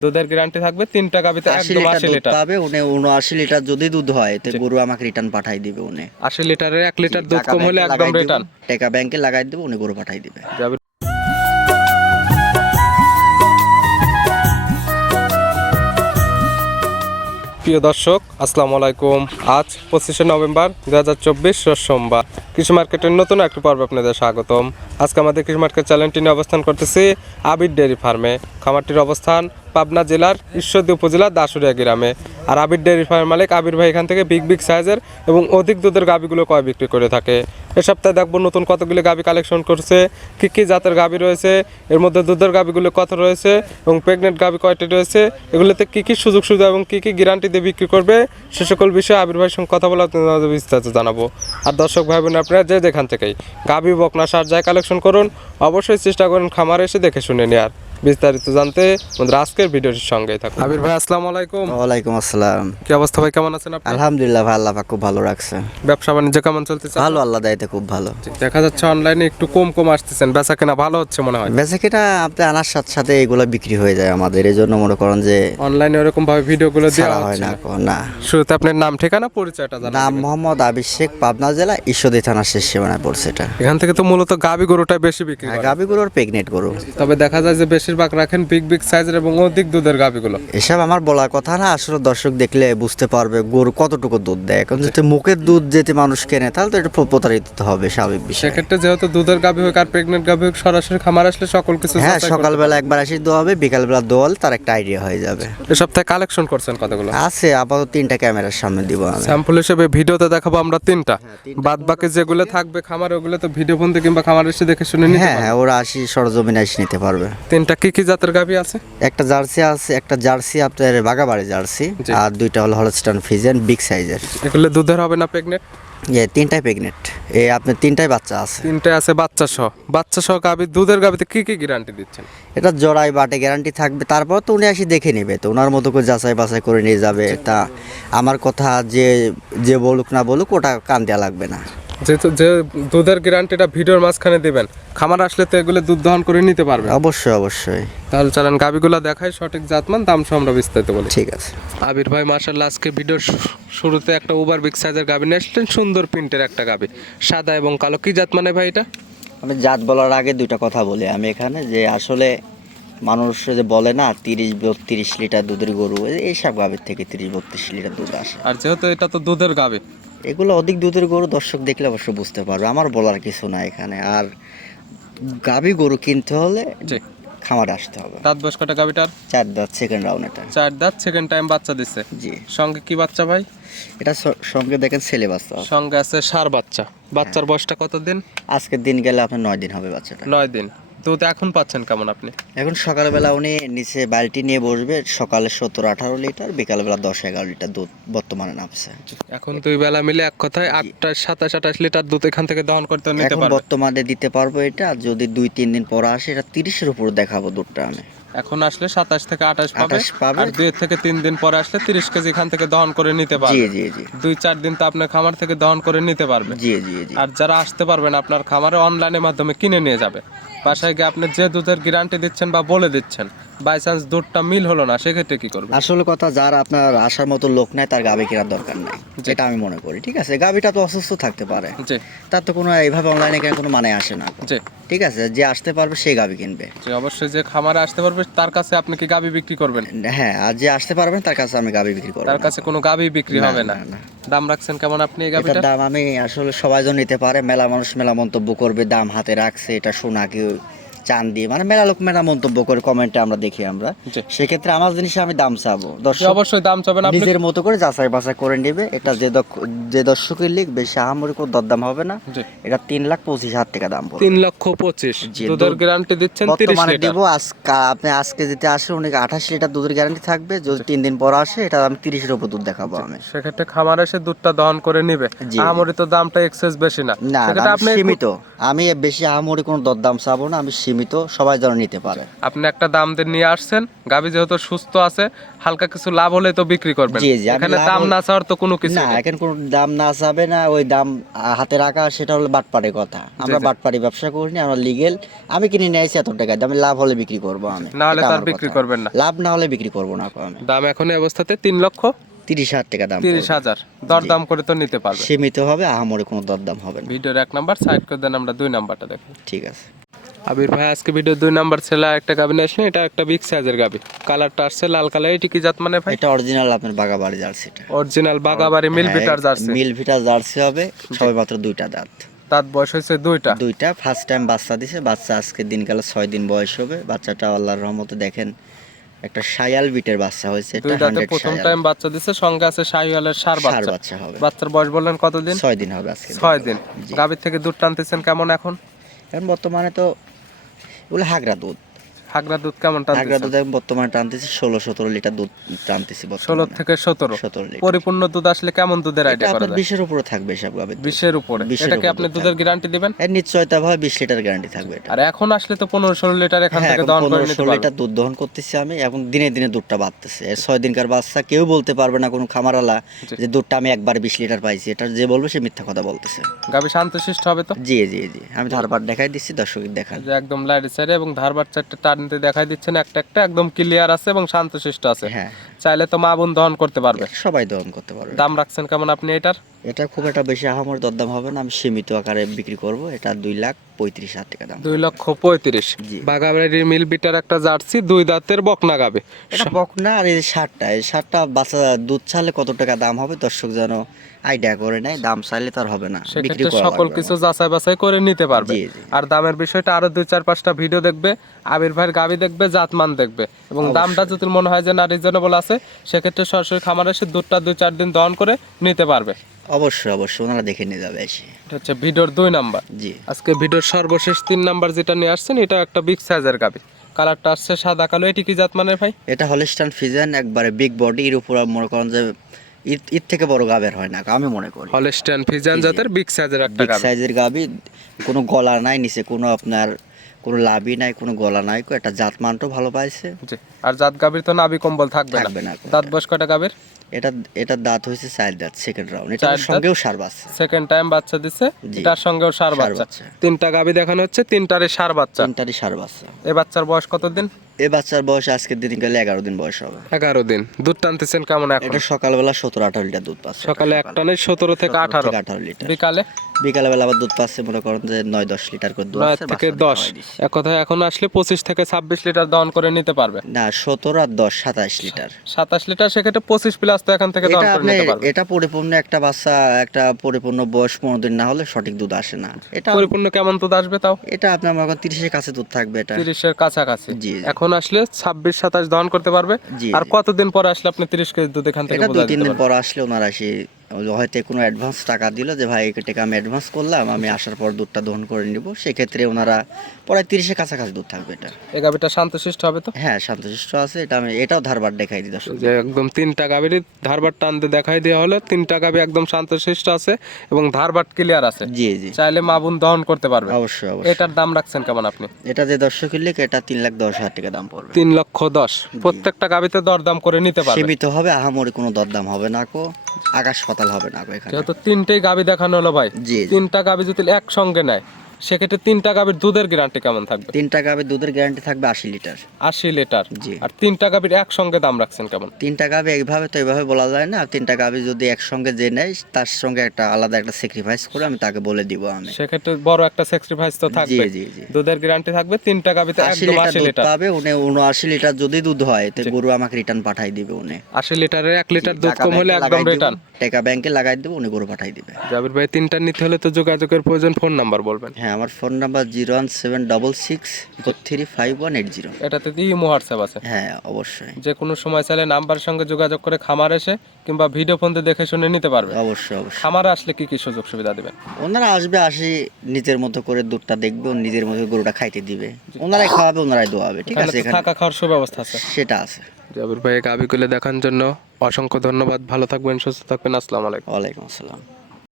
দুধের গ্যারান্টি থাকবে তিনটা গাবিতে একদম আশি লিটার পাবে উনি উনআশি লিটার যদি দুধ হয় তো গরু আমাকে রিটার্ন পাঠাই দিবে উনি। আশি লিটারের এক লিটার দুধ কম হলে একদম রিটার্ন টাকা ব্যাংকে লাগাই দেবে উনি গরু পাঠাই দিবে। প্রিয় দর্শক, আসসালামু আলাইকুম। আজ পঁচিশে নভেম্বর দু হাজার চব্বিশ সোমবার। কৃষি মার্কেটের নতুন একটি পর্ব আপনাদের স্বাগতম। আজকে আমাদের কৃষি মার্কেট চ্যানেলটি নিয়ে অবস্থান করতেছি আবির ডেয়ারি ফার্মে। খামারটির অবস্থান পাবনা জেলার ঈশ্বরদী উপজেলার দাসুরিয়া গ্রামে। আর আবির ডেয়ারি ফার্মের মালিক আবির ভাই এখান থেকে বিগ বিগ সাইজের এবং অধিক দুধের গাবিগুলো কয় বিক্রি করে থাকে। এ সপ্তাহে দেখব নতুন কতগুলি গাবি কালেকশন করছে, কি কি জাতের গাবি রয়েছে, এর মধ্যে দুধের গাবিগুলো কত রয়েছে এবং প্রেগনেন্ট গাবি কয়টি রয়েছে, এগুলোতে কি কি সুযোগ সুবিধা এবং কি কি গ্যারান্টি দিয়ে বিক্রি করবে, সে সকল বিষয়ে আবির ভাইয়ের সঙ্গে কথা বলে আপনাদের বিস্তারিত জানাব। আর দর্শক ভাই বোন আপনারা যে যেখান থেকেই গাবি, বকনা, সার যায় কালেকশন করুন, অবশ্যই চেষ্টা করুন খামারে এসে দেখে শুনে নেওয়ার বিস্তারিত জানতে আমাদের আজকের ভিডিওটির সঙ্গেই থাকুন। আবির ভাই আসসালামু আলাইকুম। ওয়ালাইকুম আসসালাম। কি অবস্থা ভাই কেমন আছেন আপনি? আলহামদুলিল্লাহ ভাই আল্লাহ পাক খুব ভালো রাখছে। ব্যবসা বাণিজ্য কেমন চলতেছে? ভালো আল্লাহ দায়িত্ব খুব ভালো। দেখা যাচ্ছে অনলাইনে একটু কম কম আসতেছেন বেচা কেনা ভালো হচ্ছে মনে হয়। বেঁচে কেটা আপনি আনার সাথে সাথে এগুলো বিক্রি হয়ে যায় আমাদের এই জন্য মনে করেন যে অনলাইনে ওরকম ভাবে ভিডিওগুলো দেওয়া হয় না না। এখন, না। শুরুতে আপনার নাম ঠিকানা পরিচয়টা জানান নাম মোহাম্মদ আবির পাবনা জেলা ঈশ্বরদী থানার শেষ সীমানায় পড়ছে এটা। এখান থেকে তো মূলত গাবি গরুটা বেশি বিক্রি হ্যাঁ, গাভী গরুর প্রেগনেন্ট গরু। তবে দেখা যায় যে বেশিরভাগ রাখেন বিগ বিগ সাইজের এবং অধিক দুধের গাবিগুলো এসব আমার বলার কথা না আসলে দর্শক দেখলে বুঝতে পারবে গরু কতটুকু দুধ দেয়। এখন যদি মুখের দুধ যেতে মানুষ কেনে তাহলে তো এটা প্রতারিত হবে স্বাভাবিক বিষয়। সেক্ষেত্রে যেহেতু দুধের গাবি হোক আর প্রেগনেন্ট গাবি হোক সরাসরি খামার আসলে সকল কিছু হ্যাঁ সকালবেলা একবার আসি দোয়া হবে বিকালবেলা দোয়াল তার একটা আইডিয়া হয়ে যাবে। এ সপ্তাহে কালেকশন করছেন কতগুলো? আছে আপাতত তিনটা ক্যামেরার সামনে দিব আমি। স্যাম্পল হিসেবে ভিডিওতে দেখাবো আমরা তিনটা। বাদ বাকি যেগুলো থাকবে খামার ওগুলো তো ভিডিও বন্ধে কিংবা খামার এসে দেখে শুনে নিতে হ্যাঁ হ্যাঁ ওরা আসি সরজমিনে আসি নিতে পারবে। তিনটা কি কি জাতের গাবি আছে? একটা জার্সি আছে একটা জার্সি আপনার বাগাবাড়ি জার্সি আর দুইটা হলো হলস্টান ফিজেন বিগ সাইজের। এগুলো দুধের হবে না প্রেগনেন্ট? ইয়ে তিনটাই প্রেগনেন্ট। এই আপনার তিনটাই বাচ্চা আছে। তিনটাই আছে বাচ্চা সহ বাচ্চা সহ গাবি দুধের গাবিতে কি কি গ্যারান্টি দিচ্ছেন? এটা জড়াই বাটে গ্যারান্টি থাকবে। তারপর তো উনি আসি দেখে নেবে তো ওনার মতো করে যাচাই বাছাই করে নিয়ে যাবে। তা আমার কথা যে যে বলুক না বলুক ওটা কান দেওয়া লাগবে না। যেহেতু যে দুধের গ্যারান্টিটা ভিডিওর মাঝখানে দিবেন খামার আসলে তো এগুলো দুধ দহন করে নিতে পারবে অবশ্যই অবশ্যই। তাহলে চলেন গাবিগুলো দেখাই সঠিক জাতমান দাম সহ আমরা বিস্তারিত বলি। ঠিক আছে। আবির ভাই মার্শাল্লাহ আজকে ভিডিওর শুরুতে একটা ওভার বিগ সাইজের গাবি নিয়ে আসলেন সুন্দর প্রিন্টের একটা গাবি সাদা এবং কালো কি জাত মানে ভাই এটা? আমি জাত বলার আগে দুইটা কথা বলি আমি এখানে যে আসলে মানুষ যে বলে না তিরিশ বত্রিশ লিটার দুধের গরু এইসব গাভীর থেকে তিরিশ বত্রিশ লিটার দুধ আসে। আর যেহেতু এটা তো দুধের গাবি এগুলো অধিক দুধের গরু দর্শক দেখলে অবশ্য বুঝতে পারবে। আমার বলার কিছু না এখানে। আর গাভী গরু কিনতে হলে খামারে আসতে হবে। দাঁত বয়স কটা গাবিটার চার দাঁত সেকেন্ড রাউন্ড এটা। চার দাঁত সেকেন্ড টাইম বাচ্চা দিচ্ছে জি। সঙ্গে কি বাচ্চা ভাই? এটা সঙ্গে দেখেন ছেলে বাচ্চা। সঙ্গে আছে সার বাচ্চা। বাচ্চার বয়সটা কত দিন আজকের দিন গেলে আপনার নয় দিন হবে বাচ্চাটা। নয় দিন। দুধ এখন পাচ্ছেন কেমন আপনি? এখন সকালবেলা উনি নিচে বালতি নিয়ে বসবে সকালে সত্তর আঠারো লিটার বিকালবেলা দশ এগারো লিটার দুধ বর্তমানে নামছে। এখন দুই বেলা মিলে এক কথায় আটটা সাতাশ আঠাশ লিটার দুধ এখান থেকে দহন করতে নিতে এখন বর্তমানে দিতে পারব এটা যদি দুই তিন দিন পরে আসে এটা তিরিশের উপর দেখাবো দুধটা আমি। এখন আসলে সাতাশ থেকে আঠাশ পাবে। আর দুই থেকে তিন দিন পরে আসলে তিরিশ কেজি এখান থেকে দহন করে নিতে পারবে। দুই চার দিন তো আপনার খামার থেকে দহন করে নিতে পারবে। আর যারা আসতে পারবেন আপনার খামারে অনলাইনের মাধ্যমে কিনে নিয়ে যাবে। বাসায় গিয়ে আপনি যে দুধের গ্যারান্টি দিচ্ছেন বা বলে দিচ্ছেন বাই চান্স দুধটা মিল হলো না সেক্ষেত্রে কি করবে আসলে কথা যার আপনার আসার মতো লোক নাই তার গাভী কেনার দরকার নাই। যেটা আমি মনে করি ঠিক আছে? গাভীটা তো অসুস্থ থাকতে পারে। তার তো কোনো এইভাবে অনলাইনে কেনার কোনো মানে আসে না। ঠিক আছে? যে আসতে পারবে সেই গাভী কিনবে। অবশ্যই যে খামারে আসতে পারবে তার কাছে আপনি কি গাবি বিক্রি করবেন? হ্যাঁ আর যে আসতে পারবেন তার কাছে আমি গাভী বিক্রি করব তার কাছে কোনো গাবি বিক্রি হবে না। দাম রাখছেন কেমন আপনি এই দাম আমি আসলে সবাই জন নিতে পারে। মেলা মানুষ মেলা মন্তব্য করবে দাম হাতে রাখছে এটা সোনা কি চান দিয়ে মানে মেলা লোক মেলা মন্তব্য করে কমেন্টে আমরা দেখি আমরা। সেক্ষেত্রে আমার জিনিসে আমি দাম চাবো। দর্শক অবশ্যই দাম চাবেন। নিজের মতো করে যাচাই বাছাই করে নেবে। এটা যে যে দর্শকের লিখ বেশি আহামরি দরদাম হবে না। এটা তিন লাখ পঁচিশ হাজার টাকা দাম তিন লক্ষ পঁচিশ। দুধের গ্যারান্টি দিচ্ছেন বর্তমানে আজকে আপনি আজকে যদি আসে উনি আঠাশ লিটার দুধের গ্যারান্টি থাকবে। যদি তিন দিন পর আসে এটা আমি তিরিশের উপর দুধ দেখাবো আমি। সেক্ষেত্রে খামার এসে দুধটা দহন করে নিবে। জি। আমরি তো দামটা এক্সেস বেশি না। না আপনি সীমিত। আমি বেশি আহামরি কোনো দরদাম চাবো না আমি সীমিত সবাই যেন নিতে পারে। আপনি একটা দাম দিয়ে নিয়ে আসছেন গাবি যেহেতু সুস্থ আছে হালকা কিছু লাভ হলে তো বিক্রি করবেন। জি, জি, এখানে দাম না চাওয়ার তো কোনো কিছু না। এখন কোনো দাম না চাবে না ওই দাম হাতে রাখা সেটা হলো বাটপাড়ের কথা। আমরা বাটপাড়ি ব্যবসা করিনি আমরা লিগেল আমি কিনে নিয়ে আসি এত টাকায় দামে লাভ হলে বিক্রি করব আমি। না হলে তার বিক্রি করবেন না। লাভ না হলে বিক্রি করব না আমি দাম এখন এই অবস্থাতে তিন লক্ষ? তিরিশ হাজার টাকা দাম তিরিশ হাজার। দর দাম করে তো নিতে পারবে। সীমিত হবে আহামরি কোনো দরদাম হবে না। ভিডিওর এক নাম্বার সাইড করে দেন আমরা দুই নাম্বারটা দেখি। ঠিক আছে। আবির ভাই আজকে ভিডিও দুই নাম্বার ছেলে একটা গাবি নিয়ে আসলেন এটা একটা বিগ সাইজের গাবি কালারটা আসছে লাল কালার এটি কি জাত মানে ভাই? এটা অরিজিনাল আপনার বাগাবাড়ি জার্সিটা অরিজিনাল বাগাবাড়ি মিল বিটার জার্সি। মিল ভিটার জার্সি হবে সবে মাত্র দুইটা দাঁত। দাঁত বয়স হয়েছে দুইটা। দুইটা ফার্স্ট টাইম বাচ্চা দিছে বাচ্চা আজকে দিনকালে ছয় দিন বয়স হবে। বাচ্চাটা আল্লাহর রহমতে দেখেন একটা সায়াল বিটের বাচ্চা হয়েছে এটা প্রথম টাইম বাচ্চা দিছে সঙ্গে আছে শাহিওয়ালের সার বাচ্চা। বাচ্চা হবে। বাচ্চার বয়স বললেন কতদিন? ছয় দিন হবে আজকে। ছয় দিন। গাভীর থেকে দুধ টানতেছেন কেমন এখন? এখন বর্তমানে তো এগুলো হাগরা দুধ। হাগরা দুধ কেমন হাগরা টানতেছেন দুধ এখন বর্তমানে টানতেছি ষোলো সতেরো লিটার দুধ টানতেছি ষোলো থেকে সতেরো। সতেরো লিটার। পরিপূর্ণ দুধ আসলে কেমন দুধের আইডিয়া করা যায়? বিশের উপরে থাকবে সব গাবে বিশের উপরে। এটা কি আপনি দুধের গ্যারান্টি দিবেন? এর নিশ্চয়তা ভাবে বিশ লিটার গ্যারান্টি থাকবে এটা। আর এখন আসলে তো পনেরো ষোলো লিটার এখান হ্যাঁ থেকে দহন করে নিতে ষোলো পারবেন। লিটার দুধ দহন করতেছি আমি এবং দিনে দিনে দুধটা বাড়তেছে। এর ছয় দিনকার বাচ্চা কেউ বলতে পারবে না কোনো খামারালা। যে দুধটা আমি একবার বিশ লিটার পাইছি। এটা যে বলবে সে মিথ্যা কথা বলতেছে। গাভী শান্তশিষ্ট হবে তো? জি জি জি। আমি ধারবার দেখাই দিচ্ছি দর্শক দেখান। যে একদম লাইট সাইডে এবং ধারবার চারটে টানতে দেখাই দিচ্ছেন একটা একটা একদম ক্লিয়ার আছে এবং শান্তশিষ্ট আছে। হ্যাঁ। চাইলে তো মা বোন দহন করতে পারবে। সবাই দহন করতে পারবে। দাম রাখছেন কেমন আপনি এটার? এটা খুব একটা বেশি আহামর দরদাম হবে না আমি সীমিত আকারে বিক্রি করব এটা দুই লাখ। পঁয়ত্রিশ হাজার টাকা দাম দুই লক্ষ পঁয়ত্রিশ। জি। বাগাবাড়ির মিল বিটার একটা জার্সি দুই দাঁতের বকনা গাবে। এটা বকনা আর এই এই বাচ্চা দুধ কত টাকা দাম হবে? দর্শক যেন আইডিয়া করে নেয় দাম চাইলে তার হবে না বিক্রি সকল কিছু যাচাই বাছাই করে নিতে পারবে। আর দামের বিষয়টা আরও দুই চার পাঁচটা ভিডিও দেখবে আবির ভাইয়ের গাবি দেখবে জাতমান দেখবে। এবং দামটা যদি মনে হয় যে না রিজনেবল আছে সেক্ষেত্রে সরাসরি খামারে এসে দুধটা দুই চার দিন দহন করে নিতে পারবে। অবশ্যই অবশ্যই ওনারা দেখে নিয়ে যাবে এসে। হচ্ছে ভিডিওর দুই নাম্বার। জি। আজকে ভিডিওর সর্বশেষ তিন নাম্বার যেটা নিয়ে আসছেন এটা একটা বিগ সাইজের গাবি। কালারটা আসছে সাদা কালো এটি কি জাত মানের ভাই? এটা হলিস্টান ফিজেন একবারে বিগ বডি এর উপর মনে করেন যে ঈদ থেকে বড় গাবের হয় না আমি মনে করি। হলস্টাইন ফিজান জাতের বিগ সাইজের একটা বিগ সাইজের গাবি কোনো গলা নাই নিচে কোনো আপনার কোনো লাভই নাই কোনো গলা নাই একটা জাত মানটাও ভালো পাইছে। আর জাত গাবির তো নাবি কম্বল থাকবে না। দাঁত বয়স কয়টা গাবির? এটা এটা দাঁত হয়েছে চার দাঁত সেকেন্ড রাউন্ড এটা সঙ্গেও সার বাচ্চা। সেকেন্ড টাইম বাচ্চা দিছে। এটার সঙ্গেও সার বাচ্চা। তিনটা গাবি দেখানো হচ্ছে তিনটারে সার বাচ্চা। তিনটারই সার বাচ্চা। এই বাচ্চার বয়স কতদিন? এই বাচ্চার বয়স আজকের দিন গেলে এগারো দিন বয়স হবে। এগারো দিন। দুধ টানতেছেন কেমন এখন? এটা সকালবেলা সতেরো আঠারো লিটার দুধ পাচ্ছে। সকালে এক টানে সতেরো থেকে আঠারো। আঠারো লিটার। বিকালে? বিকালে বেলা আবার দুধ পাচ্ছে মনে করেন যে নয় দশ লিটার করে দুধ নয় থেকে দশ। এক কথায় এখন আসলে পঁচিশ থেকে ছাব্বিশ লিটার দহন করে নিতে পারবে। না সতেরো আর দশ সাতাশ লিটার। সাতাশ লিটার সেক্ষেত্রে পঁচিশ প্লাস তো এখান থেকে দহন করে নিতে পারবে। এটা পরিপূর্ণ একটা বাচ্চা একটা পরিপূর্ণ বয়স পনেরো দিন না হলে সঠিক দুধ আসে না। এটা পরিপূর্ণ কেমন দুধ আসবে তাও? এটা আপনার মনে করেন তিরিশের কাছে দুধ থাকবে এটা। তিরিশের কাছাকাছি। জি, জি। এখন আসলে ছাব্বিশ সাতাশ দহন করতে পারবে। আর কতদিন পরে আসলে আপনি তিরিশ কেজি দুধ এখান থেকে দুই তিন দিন পর আসলে ওনারা এসে হয়তো কোনো অ্যাডভান্স টাকা দিল যে ভাই এই টাকা আমি অ্যাডভান্স করলাম আমি আসার পর দুধটা দহন করে নিব। সেক্ষেত্রে ওনারা প্রায় তিরিশের কাছাকাছি দুধ থাকবে এটা। এই গাবিটা শান্তশিষ্ট হবে তো? হ্যাঁ শান্তশিষ্ট আছে। এটা আমি এটাও ধারবার দেখাই দিই দর্শক যে একদম তিনটা গাবির ধারবার টানতে দেখাই দেওয়া হলো। তিনটা গাবি একদম শান্তশিষ্ট আছে এবং ধারবার ক্লিয়ার আছে। জি জি। চাইলে মা বোন দহন করতে পারবে। অবশ্যই অবশ্যই। এটার দাম রাখছেন কেমন আপনি? এটা যে দর্শক লিখ এটা তিন লাখ দশ হাজার টাকা দাম পড়বে। তিন লক্ষ দশ। প্রত্যেকটা গাবিতে দরদাম করে নিতে পারবে। সীমিত হবে আহামরি কোনো দরদাম হবে না কো। আকাশ পাতাল হবে না তিনটেই গাবি দেখানো হলো ভাই। তিনটা গাবি যদি একসঙ্গে নেয় সেক্ষেত্রে তিনটা গাবির দুধের গ্যারান্টি কেমন থাকবে? তিনটা গাবে দুধের গ্যারান্টি থাকবে আশি লিটার। আশি লিটার? জি। আর তিনটা গাবির একসঙ্গে দাম রাখছেন কেমন? তিনটা গাবে এইভাবে তো এইভাবে বলা যায় না তিনটা গাবে যদি একসঙ্গে যে নেয় তার সঙ্গে একটা আলাদা একটা স্যাক্রিফাইস করে আমি তাকে বলে দিব আমি। সেক্ষেত্রে বড় একটা স্যাক্রিফাইস তো থাকবে। জি জি। দুধের গ্যারান্টি থাকবে তিনটা আশি একদম আশি লিটার। পাবে উনি উনআশি লিটার যদি দুধ হয় তো গরু আমাকে রিটার্ন পাঠাই দিবে উনি। আশি লিটারের এক লিটার দুধ কম হলে একদম রিটার্ন টাকা ব্যাংকে লাগাই দেবো উনি গরু পাঠাই দিবে। জাবির ভাই তিনটা নিতে হলে তো যোগাযোগের প্রয়োজন ফোন নাম্বার বলবেন। হ্যাঁ। আমার phone number zero one seven double six four three five one eight zero. এটাতে ইমো হোয়াটসঅ্যাপ আছে। হ্যাঁ অবশ্যই। যে কোনো সময় চাইলে নাম্বারের সঙ্গে যোগাযোগ করে খামার এসে কিংবা ভিডিও ফোন দিয়ে দেখে শুনে নিতে পারবে। অবশ্যই অবশ্যই। খামারে আসলে কি কি সুযোগ সুবিধা দিবেন? ওনারা আসবে আসি নিজের মতো করে দুধটা দেখবে ও নিজের মতো গরুটা খাইতে দিবে। ওনারাই খাওয়াবে ওনারাই দোয়াবে ঠিক আছে এখানে? থাকা খাওয়ার সুব্যবস্থা আছে। সেটা আছে। জাবির ভাই গাবিগুলো দেখার জন্য অসংখ্য ধন্যবাদ। ভালো থাকবেন সুস্থ থাকবেন। আসসালামু আলাইকুম। ওয়ালাইকুম আসসালাম।